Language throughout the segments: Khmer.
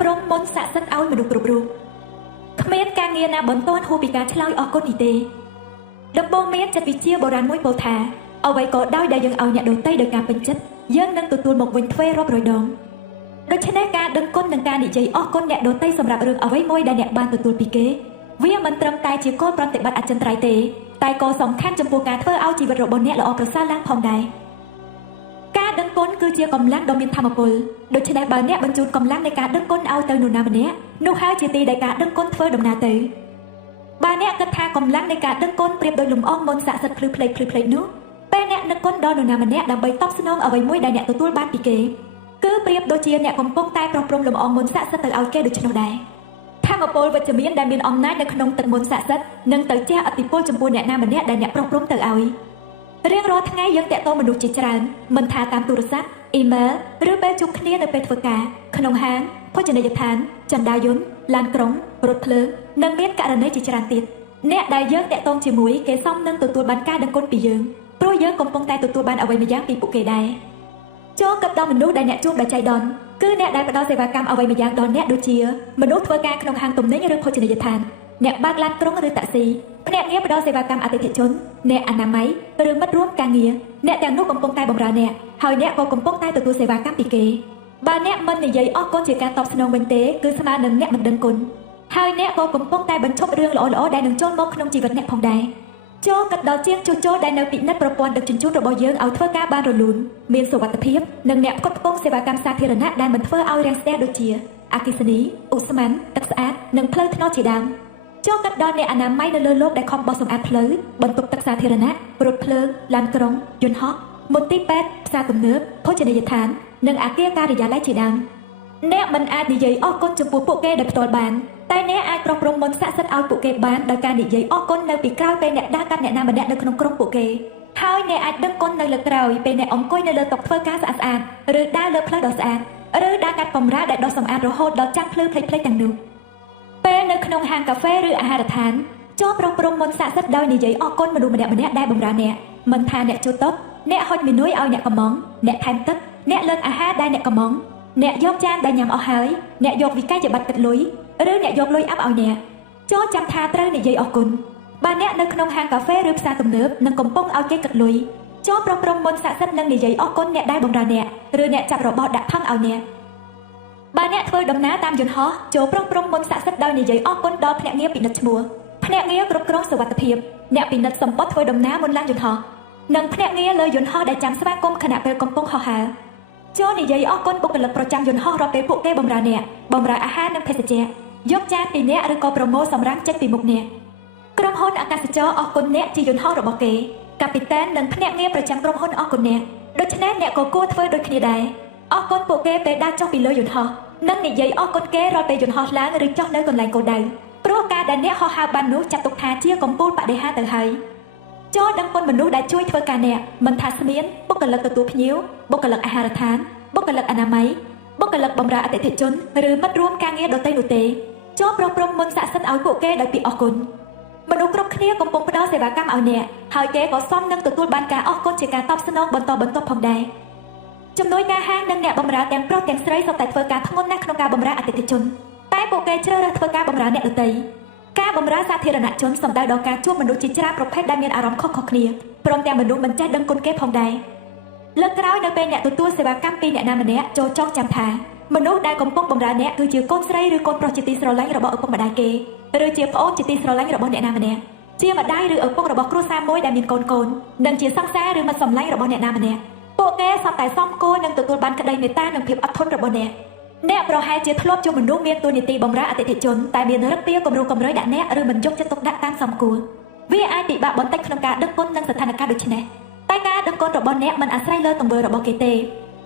ព្រមមុនស័ក្តិសិទ្ធឲ្យមនុស្សគ្រប់រូបគ្មានការងារណាបន្ទាន់ហួសពីការឆ្លើយអរគុណនេះទេដំបូងមានចិត្តវិទ្យាបុរាណមួយពោលថាអ្វីក៏ដោយដែលយើងឲ្យអ្នកដទៃដោយការពេញចិត្តយើងនឹងទទួលមកវិញទ្វេរាប់រយដងដូច្នេះការដឹងគុណនិងការនិយាយអរគុណអ្នកដទៃសម្រាប់រឿងអ្វីមួយដែលអ្នកបានទទួលពីគេវាមិនត្រឹមតែជាគោលប្រតិបត្តិអចិន្ត្រៃយ៍ទេតែក៏សំខាន់ចំពោះការធ្វើឲ្យជីវិតរបស់អ្នកល្អប្រសើរឡើងផងដែរការដឹងគុណគឺជាកម្លាំងដ៏មានថាមពលដូច្នេះបើអ្នកបញ្ជូនកម្លាំងនៃការដឹងគុណឲ្យទៅនរណាម្នាក់នោះហើយជាទីដែលការដឹងគុណធ្វើដំណើរទៅបើអ្នកគិតថាកម្លាំងនៃការដឹងគុណប្រៀបដូចលំអងមុនស័ក្តិសិទ្ធិភ្លឺផ្លេកនោះពេលអ្នកនឹកគុណដល់នរណាម្នាក់ដើម្បីតបស្នងអ្វីមួយដែលអ្នកទទួលបានពីគេគឺប្រៀបដូចជាអ្នកកំពុងតែប្រោះព្រំលំអងមុនស័ក្តិសិទ្ធិទៅឲ្យគេដូច្នោះដែរថាមពលវិជ្ជមានដែលមានអំណាចនៅក្នុងទឹកមុនស័ក្តិសិទ្ធិនឹងទៅជះឥទ្ធិពលចំពោះអ្នកណាម្នាក់ដែលអ្នកប្រោះព្រំទៅឲ្យរៀងរាល់ថ្ងៃយើងតាក់ទងមនុស្សជាច្រើនមិនថាតាមទូរស័ព្ទអ៊ីមែលឬពេលជួបគ្នានៅពេលធ្វើការក្នុងហាងភោជនីយដ្ឋានចន្ទាយន្តឡានក្រុងរថភ្លើងនិងមានករណីជាច្រើនទៀតអ្នកដែលយើងតាក់ទងជាមួយគេសមនឹងទទួលបានការដឹងគុណពីយើងព្រោះយើងកំពុងតែទទួលបានអ្វីម្យ៉ាងពីពួកគេដែរចូលគិតដល់មនុស្សដែលអ្នកជួបដោយចៃដន្យគឺអ្នកដែលផ្ដល់សេវាកម្មអ្វីម្យ៉ាងដល់អ្នកដូចជាមនុស្សធ្វើការក្នុងហាងទំនិញឬភោជនីយដ្ឋានអ្នកបើកឡានក្រុងឬតាក់ស៊ីភ្នាក់ងារផ្ដល់សេវាកម្មអតិថិជនអ្នកអនាម័យឬមិត្តរួមការងារអ្នកទាំងនោះកំពុងតែបម្រើអ្នកហើយអ្នកក៏កំពុងតែទទួលសេវាកម្មពីគេបើអ្នកមិននិយាយអរគុណជាការតបស្នងវិញទេគឺស្មើនឹងអ្នកមិនដឹងគុណហើយអ្នកក៏កំពុងតែបញ្ឈប់រឿងល្អៗដែលនឹងចូលមកក្នុងជីវិតអ្នកផងដែរចូលគិតដល់ជាងជួសជុលដែលនៅពិនិត្យប្រព័ន្ធដឹកជញ្ជូនរបស់យើងឲ្យធ្វើការបានរលូនមានសុវត្ថិភាពនិងអ្នកផ្គត់ផ្គង់សេវាកម្មសាធារណៈដែលមិនធ្វើឲ្យរាំងស្ទះដូចជាអគ្គិសនីឧស្ម័នទឹកស្អាតនិងផ្លូវថ្នល់ជាដើមចូលកាត់ដល់អ្នកអនាម័យនៅលើលោកដែលខំបោះសម្អាតផ្លូវបន្ទប់ទឹកសាធារណៈរថភ្លើងឡានក្រុងយន្តហោះមន្ទីរពេទ្យផ្សារទំនើបភោជនីយដ្ឋាននិងអគារការិយាល័យជាដើមអ្នកមិនអាចនិយាយអរគុណចំពោះពួកគេដោយផ្ទាល់បានតែអ្នកអាចប្រោះព្រំមុនស័ក្តិសិទ្ធិឲ្យពួកគេបានដោយការនិយាយអរគុណនៅពីក្រោយពេលអ្នកដើរកាត់អ្នកណាម្នាក់នៅក្នុងក្រុមពួកគេហើយអ្នកអាចដឹងគុណនៅលើក្រោយពេលអ្នកអង្គុយនៅលើតុធ្វើការស្អាតៗឬដើរលើផ្លូវដ៏ស្អាតឬដើរកាត់បម្រើដែលដុសសម្អាតរហូតដល់ចាំងភ្លឺផ្លេចៗទាំងនោះពេលនៅក្នុងហាងកាហ្វេឬអាហារដ្ឋានចូលប្រោះព្រំមុនស័ក្តិសិទ្ធិដោយនិយាយអរគុណមនុស្សម្នាក់ៗដែលបម្រើអ្នកមិនថាអ្នកជួលតុអ្នកហុចមីនុយឲ្យអ្នកកំងអ្នកថែមទឹកអ្នកលើកអាហារដែលអ្នកកំងអ្នកយកចានដែលញ៉ាំអស់ហើយអ្នកយកវិក័យជាបាត់គិតលុយឬអ្នកយកលុយអាប់ឲ្យអ្នកចូលចាំថាត្រូវនិយាយអរគុណបើអ្នកនៅក្នុងហាងកាហ្វេឬផ្សារទំនើបនិងកំពុងឲ្យគេគិតលុយចូលប្រោះព្រំមុនស័ក្តិសិទ្ធិនិងនិយាយអរគុណអ្នកដែលបម្រើអ្នកឬអ្នកចាប់របស់ដាក់ថង់ឲ្យអ្នកបើអ្នកធ្វើដំណើរតាមយន្តហោះចូលប្រោះព្រំមុនស័ក្តិសិទ្ធិដោយនិយាយអរគុណដល់ភ្នាក់ងារពិនិត្យឈ្មោះភ្នាក់ងារគ្រប់គ្រងសុវត្ថិភាពអ្នកពិនិត្យសម្បត្តិធ្វើដំណើរមុនឡើងយន្តហោះនិងភ្នាក់ងារលើយន្តហោះដែលចាំស្វាគមន៍ខណៈពេលកំពុងហោះហើរចូលនិយាយអរគុណបុគ្គលិកប្រចាំយន្តហោះរាល់ពេលពួកគេបម្រើអ្នកបម្រើអាហារនិងភេសជ្ជៈយកចានពីអ្នកឬក៏ប្រម៉ូសម្រាប់ចេញពីមុខអ្នកក្រុមហ៊ុនអាកាសចរអរគុណអ្នកជាយន្តហោះរបស់គេកាពីតាននិងភ្នាក់ងារប្រចាំក្រុមហ៊ុនអរគុណអ្នកដូច្នេះអ្នកក៏គួរធ្វើដូចគ្នាដែរអរគុណពួកគេពេលដើរចុះពីលើយន្តហោះនិងនិយាយអរគុណគេរាល់ពេលយន្តហោះឡើងឬចុះនៅកន្លែងគោលដៅព្រោះការដែលអ្នកហោះហើរបាននោះចាត់ទុកថាជាកំពូលបដិហាទៅហើយចូលដឹងគុណមនុស្សដែលជួយធ្វើការអ្នកមិនថាស្មៀនបុគ្គលិកទទួលភ្ញៀវបុគ្គលិកអាហារដ្ឋានបុគ្គលិកអនាម័យបុគ្គលិកបម្រើអតិថិជនឬមិត្តរួមការងារដទៃនោះទេចូលប្រោះព្រំមុនស័ក្តិសិទ្ធិឲ្យពួកគេដោយពាក្យអរគុណមនុស្សគ្រប់គ្នាកំពុងផ្ដល់សេវាកម្មឲ្យអ្នកហើយគេក៏សមនឹងទទួលបានការអរគុណជាការតបស្នងបន្តបន្ទាប់ផងដែរជំនួយការហាងនិងអ្នកបម្រើទាំងប្រុសទាំងស្រីសុទ្ធតែធ្វើការធ្ងន់ណាស់ក្នុងការបម្រើអតិថិជនតែពួកគេជ្រើសរើសធ្វើការបម្រើអ្នកដទៃការបម្រើសាធារណជនសំដៅដល់ការជួបមនុស្សជាច្រើនប្រភេទដែលមានអារម្មណ៍ខុសៗគ្នាព្រមទាំងមនុស្សមិនចេះដឹងគុណគេផងដែរលើកក្រោយនៅពេលអ្នកទទួលសេវាកម្មពីអ្នកណាម្នាក់ចូលចងចាំថាមនុស្សដែលកំពុងបម្រើអ្នកគឺជាកូនស្រីឬកូនប្រុសជាទីស្រឡាញ់របស់ឪពុកម្ដាយគេឬជាប្អូនជាទីស្រឡាញ់របស់អ្នកណាម្នាក់ជាម្ដាយឬឪពុករបស់គ្រួសារមួយដែលមានកូននិងជាសង្សារឬមិត្តសម្លាញ់របស់អ្នកណាម្នាក់ពួកគេសុទ្ធតែសមគួរនឹងទទួលបានក្តីមេត្តានិងភាពអត់ធន់របស់អ្នកប្រហែលជាធ្លាប់ជួបមនុស្សមានតួនាទីបម្រើអតិថិជនតែមានរឹកទាគំរូគំរើយដាក់អ្នកឬមិនយកចិត្តទុកដាក់តាមសមគួរវាអាចពិបាកបន្តិចក្នុងការដឹកគុណនឹងស្ថានភាពដូចនេះតែការដឹកគុណរបស់អ្នកមិនអាស្រ័យលើទង្វើរបស់គេទេ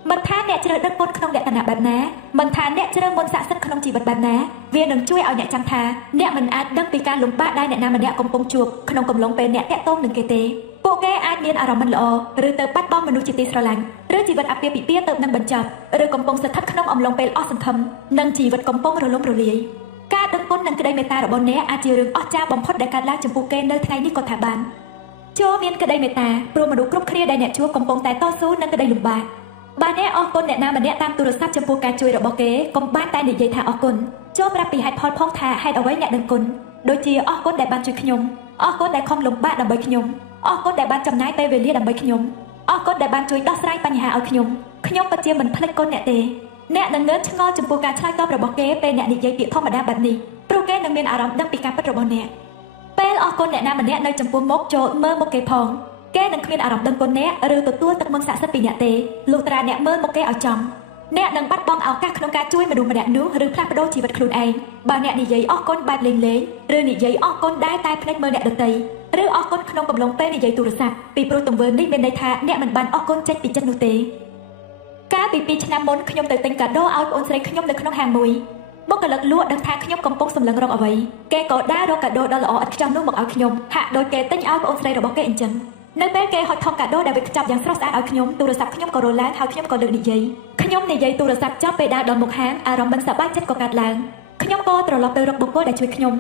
មិនថាអ្នកជ្រើសដឹកគុណក្នុងលក្ខណៈបែបណាមិនថាអ្នកជ្រើសមុនស័ក្តិសិទ្ធិក្នុងជីវិតបែបណាវានឹងជួយឲ្យអ្នកចាំថាអ្នកមិនអាចដឹងពីការលំបាកដែលអ្នកណាម្នាក់កំពុងជួបក្នុងកំឡុងពេលអ្នកតាក់ទងនឹងគេទេពួកគេអាចមានអារម្មណ៍មិនល្អឬទៅបាត់បង់មនុស្សជាទីស្រឡាញ់ឬជីវិតអាពាហ៍ពិពាហ៍ទៅនឹងបញ្ចប់ឬកំពុងស្ថិតក្នុងអំឡុងពេលអស់សង្ឃឹមនិងជីវិតកំពុងរលំរលាយការដឹកគុណនិងក្តីមេត្តារបស់អ្នកអាចជារឿងអស្ចារ្យបំផុតដែលកើតឡើងចំពោះគេនៅថ្ងៃនេះក៏ថាបានចូលមានក្តីមេត្តាព្រោះមនុស្សគ្រប់គ្នាដែលអ្នកជួបកំពុងតែតស៊ូនឹងក្តីលំបាក Bà nè ở con nè nam mà nè tam tu sắp chăm phu ca chui rồi bỏ kế còn ban tay để dây thả ở con cho bà bị hại phòn phong thả hay ở với nè đừng con đôi chia ở con đại ban chui nhung ở con đại không lồng bát đầm bầy nhung ở con đại ban chầm nái tay về lia đầm bầy nhung ở con đại ban chui đo saiปัญหาở nhung bà chia mình phật con nè tê nè đừng ngớ chăng ngó chăm phu ca chai con rồi bỏ kế pe nè để dây tiệt thông mà đa bản nì pro kế đừng miên à rong đâm bị ca bắt rồi bỏ nè pe ở con nè nam mà nè nơi chăm phu mốc cho mơ một cái phong kế đừng miên à rong đâm con nè rồi tụt tua tụt môn xả sắp bị nè tê lụt ra nè mơ một cái ở trong nè đừng bắt bong ao các khung ca chui mà đủ mà đạn nước rồi phá đôi chỉ vật khuôn ai bà nè nị giấy óc con bạt lên lấy rồi nị giấy óc con đai tai phết mơ nè đợt tây rồi óc con khung cầm lông pe nị giấy tụt sạp bị pro tổng vườn đi bên đây tha nè mình bàn óc con chết bị chân nụ tê cá bị pi chăn môn khung từ tình cả đô ao ôn sấy khung từ khung hàng mùi bốc cả lật lúa đằng tha khung cầm bông sầm lằng rong ở vậy kê cọ đá đô cả đô đo là ở trong nước một ao khung hạ đôi kê tính ao ôn sấy rồi bốc kê chân nơi bé kê họ thông cả đô đã bị chọc dạng sốt ao khung tụt sạp khung cọ đồ lá ao khung cọ được nị giấyខ្ញុំនិយាយទូរស័ព្ទចាប់ពេលដើរដល់មុខហាងអារម្មណ៍មិនសប្បាយចិត្តក៏កាត់ឡើងខ្ញុំក៏ត្រឡប់ទៅរកបុគ្គលដែលជួយខ្ញុំ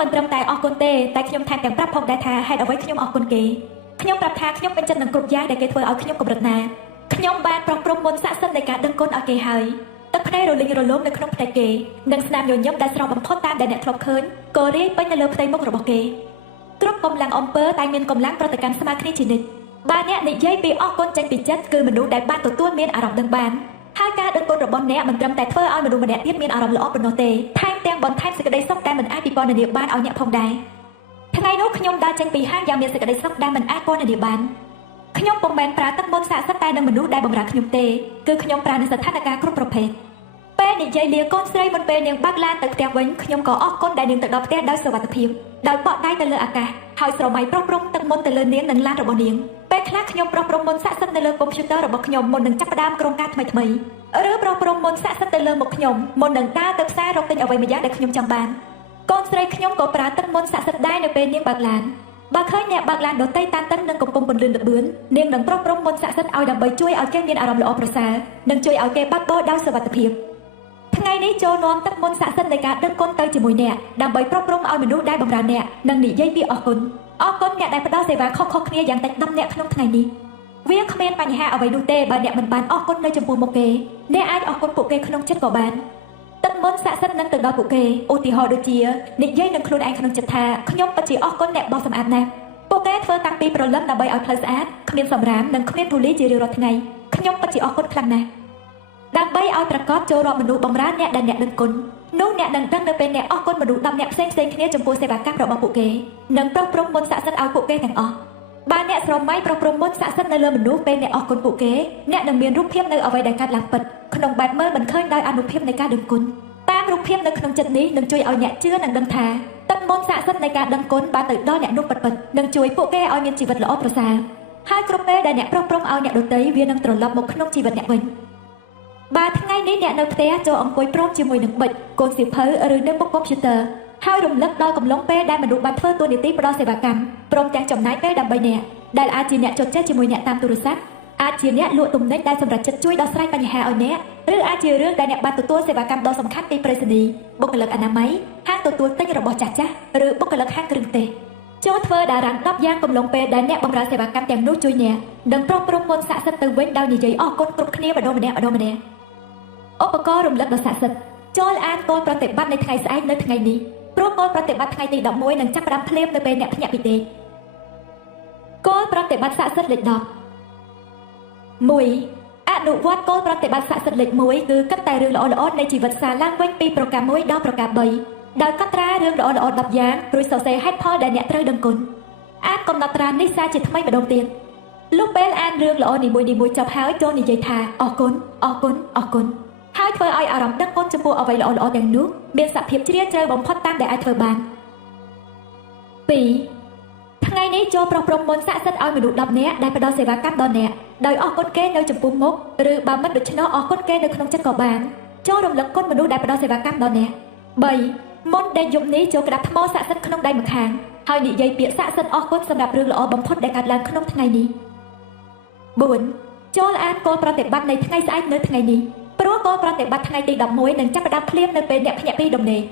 មិនត្រឹមតែអរគុណទេតែខ្ញុំថែមទាំងប្រាប់ផងដែរថាហេតុអ្វីខ្ញុំអរគុណគេខ្ញុំប្រាប់ថាខ្ញុំពេញចិត្តនឹងគ្រប់យ៉ាងដែលគេធ្វើឲ្យខ្ញុំកម្រិតណាខ្ញុំបានប្រោះព្រំមុនស័ក្តិសិទ្ធិនៃការដឹងគុណឲ្យគេហើយទឹកភ្នែករលីងរលោមនៅក្នុងផ្ទៃគេនិងស្នាមញញឹមដែលស្រស់បំផុតតាមដែលអ្នកធ្លាប់ឃើញក៏រាយពេញនៅលើផ្ទៃមុខរបស់គេគ្រប់កម្លាំងអំពើតែមានកម្លាំងប្រតិកម្មស្មើគ្នាជានិច្ចបើអ្នកនិយាយពីអរគុណចេញពីចិត្តគឺមនុស្សដែលបានទទួលមានអារម្មណ៍ដឹងបានហើយការដឹងគុណរបស់អ្នកមិនត្រឹមតែធ្វើឲ្យមនុស្សម្នាក់ទៀតមានអារម្មណ៍ល្អប៉ុណ្ណោះទេថែមទាំងបន្ថែមសេចក្តីសុខដែលមិនអាចពិពណ៌នាបានឲ្យអ្នកផងដែរថ្ងៃនោះខ្ញុំដើរចេញពីហាងយ៉ាងមានសេចក្តីសុខដែលមិនអាចពណ៌នាបានខ្ញុំពុំមែនប្រើទឹកមុនស័ក្តិសិទ្ធិតែនឹងមនុស្សដែលបម្រើខ្ញុំទេគឺខ្ញុំប្រើនៅស្ថានភាពគ្រប់ប្រភេទពេលនិយាយលាកូនស្រីមុនពេលនាងបើកឡានទៅផ្ទះវិញខ្ញុំក៏អរគុណដែលនាងទៅដល់ផ្ទះដោយសុវត្ថិភាពដោយបកដៃទៅលើអាកាសហើយស្រមៃប្រោះព្រំទឹកមុនទៅលើនាងនិងឡានរបស់នាងពេលខ្លះខ្ញុំប្រោះព្រំមុនស័ក្តិសិទ្ធិនៅលើកុំព្យូទ័ររបស់ខ្ញុំមុននឹងចាប់ផ្ដើមក្រុមការថ្មីឬប្រោះព្រំមុនស័ក្តិសិទ្ធិទៅលើមុខខ្ញុំមុននឹងដើរទៅផ្សាររកទិញអ្វីម្យ៉ាងដែលខ្ញុំចង់បានកូនស្រីខ្ញុំក៏ប្រើទឹកមុនស័ក្តិសិទ្ធិដែរនៅពេលនាងបើកឡានបើឃើញអ្នកបើកឡានដទៃតានតឹងនិងកំពុងពន្លឿនល្បឿននាងនឹងប្រោះព្រំមុនស័ក្តិសិទ្ធិឲ្យដើម្បីជួយឲ្យគេមានអារម្មណ៍ល្អប្រសើរនិងជួយឲ្យគេបើកបរដោយសុវត្ថិភាពថ្ងៃនេះចូលនាំទឹកមុនស័ក្តិសិទ្ធិនៃការដឹងគុណទៅជាមួយអ្នកដើម្បីប្រោះព្រំឲ្យមនុស្សដែលបម្រើអ្នកនិងនិយាយពីអរគុណអ្នកដែលផ្ដល់សេវាខុសៗគ្នាយ៉ាងតិច10នាក់ក្នុងថ្ងៃនេះវាគ្មានបញ្ហាអ្វីនោះទេបើអ្នកមិនបានអរគុណនៅចំពោះមុខគេអ្នកអាចអរគុណពួកគេក្នុងចិត្តក៏បានទឹកមុនស័ក្តិសិទ្ធិនឹងទៅដល់ពួកគេឧទាហរណ៍ដូចជានិយាយនឹងខ្លួនឯងក្នុងចិត្តថាខ្ញុំពិតជាអរគុណអ្នកបោះសម្អាតណាស់ពួកគេធ្វើតាំងពីព្រលឹមដើម្បីឲ្យផ្លូវស្អាតគ្មានសម្រាមនិងគ្មានធូលីជារៀងរាល់ថ្ងៃខ្ញុំពិតជាអរគុណខ្លាំងណាស់ដើម្បីឲ្យប្រកបចូលរាប់មនុស្សបម្រើអ្នកដែលអ្នកដឹងគុណនោះអ្នកនឹងដឹងនៅពេលអ្នកអរគុណមនុស្ស10អ្នកផ្សេងគ្នាចំពោះសេវាកម្មរបស់ពួកគេនិងប្រោះព្រំមុនស័ក្តិសិទ្ធិឲ្យពួកគេទាំងអស់បើអ្នកស្រមៃប្រោះព្រំមុនស័ក្តិសិទ្ធិនៅលើមនុស្សពេលអ្នកអរគុណពួកគេអ្នកនឹងមានរូបភាពនៅអ្វីដែលកើតឡើងពិតក្នុងបែបមើលមិនឃើញដោយអនុភាពនៃការដឹងគុណតាមរូបភាពនៅក្នុងចិត្តនេះនឹងជួយឲ្យអ្នកជឿនិងដឹងថាទឹកមុនស័ក្តិសិទ្ធិនៃការដឹងគុណបានទៅដល់អ្នកនោះពិតនឹងជួយពួកគេឲ្យមានជីវិតល្អប្រសើរហើយគ្រប់ពេលដែលអ្នកប្រោះព្រំឲ្យអ្នកដទៃវានឹងត្រឡប់មកក្នុងជីវិតអ្នកវិញបើថ្ងៃនេះអ្នកនៅផ្ទះចូលអង្គុយព្រមជាមួយនឹងប៊ិចកូនសៀវភៅឬនៅមុខកុំព្យូទ័រហើយរំលឹកដល់កំឡុងពេលដែលមនុស្សបានធ្វើតួនាទីផ្ដល់សេវាកម្មព្រមទាំងចំណាយពេលដើម្បីអ្នកដែលអាចជាអ្នកជជែកជាមួយអ្នកតាមទូរស័ព្ទអាចជាអ្នកលក់ទំនិញដែលសម្រាប់ចិត្តជួយដោះស្រាយបញ្ហាឲ្យអ្នកឬអាចជារឿងដែលអ្នកបានទទួលសេវាកម្មដ៏សំខាន់ពីប្រេសនីបុគ្គលិកអនាម័យហាងទទួលទិញរបស់ចាស់ឬបុគ្គលិកហាងគ្រឿងទេសចូលធ្វើតារាង10យ៉ាងកំឡុងពេលដែលអ្នកបម្រើសេវាកម្មទាំងនោះជួយអ្នកនិងប្រោះព្រំមុនស័ក្តិសិទ្ធិទៅវិញដោយនិយាយអរគុណគ្រប់គ្នាម្ដងម្នាក់ឧបករណ៍រំលឹកដ៏ស័ក្តិសិទ្ធិចូលអានគោលប្រតិបត្តិនៃថ្ងៃស្អែកនៅថ្ងៃនេះព្រោះគោលប្រតិបត្តិថ្ងៃទី11នឹងចាប់ផ្ដើមភ្លាមនៅពេលអ្នកភ្ញាក់ពីដេកគោលប្រតិបត្តិស័ក្តិសិទ្ធិលេខ10 1. អនុវត្តគោលប្រតិបត្តិស័ក្តិសិទ្ធិលេខ1គឺគិតតែរឿងល្អៗនៃជីវិតសារឡើងវិញពីប្រការ1ដល់ប្រការ3ដោយកត់ត្រារឿងល្អៗ10យ៉ាងរួចសរសេរហេតុផលដែលអ្នកត្រូវដឹងគុណអានកំណត់ត្រានេះសារជាថ្មីម្ដងទៀតលុះពេលអានរឿងល្អនីមួយៗចប់ហើយចូលនិយាយថាអរគុណហើយធ្វើឲ្យអារម្មណ៍ដឹងគុណចំពោះអ្វីល្អៗទាំងនោះមានសភាពជ្រាលជ្រៅបំផុតតាមដែលអាចធ្វើបាន 2. ថ្ងៃនេះចូលប្រោះព្រំមុនស័ក្តិសិទ្ធិឲ្យមនុស្ស10នាក់ដែលផ្ដល់សេវាកម្មដល់អ្នកដោយអរគុណគេនៅចំពោះមុខឬបើមិនដូច្នោះអរគុណគេនៅក្នុងចិត្តក៏បានចូលរំលឹកគុណមនុស្សដែលផ្ដល់សេវាកម្មដល់អ្នក 3. មុនដែលយប់នេះចូលក្តាប់ថ្មស័ក្តិសិទ្ធិក្នុងដៃម្ខាងហើយនិយាយពាក្យស័ក្តិសិទ្ធិអរគុណសម្រាប់រឿងល្អបំផុតដែលកើតឡើងក្នុងថ្ងៃនេះ 4. ចូលអានគោលប្រតិបត្តិនៃថ្ងៃស្អែកនៅថ្ងៃនេះព្រោះគោលប្រតិបត្តិថ្ងៃទី11នឹងចាប់ផ្ដើមភ្លាមនៅពេលអ្នកភ្ញាក់ពីដំណេក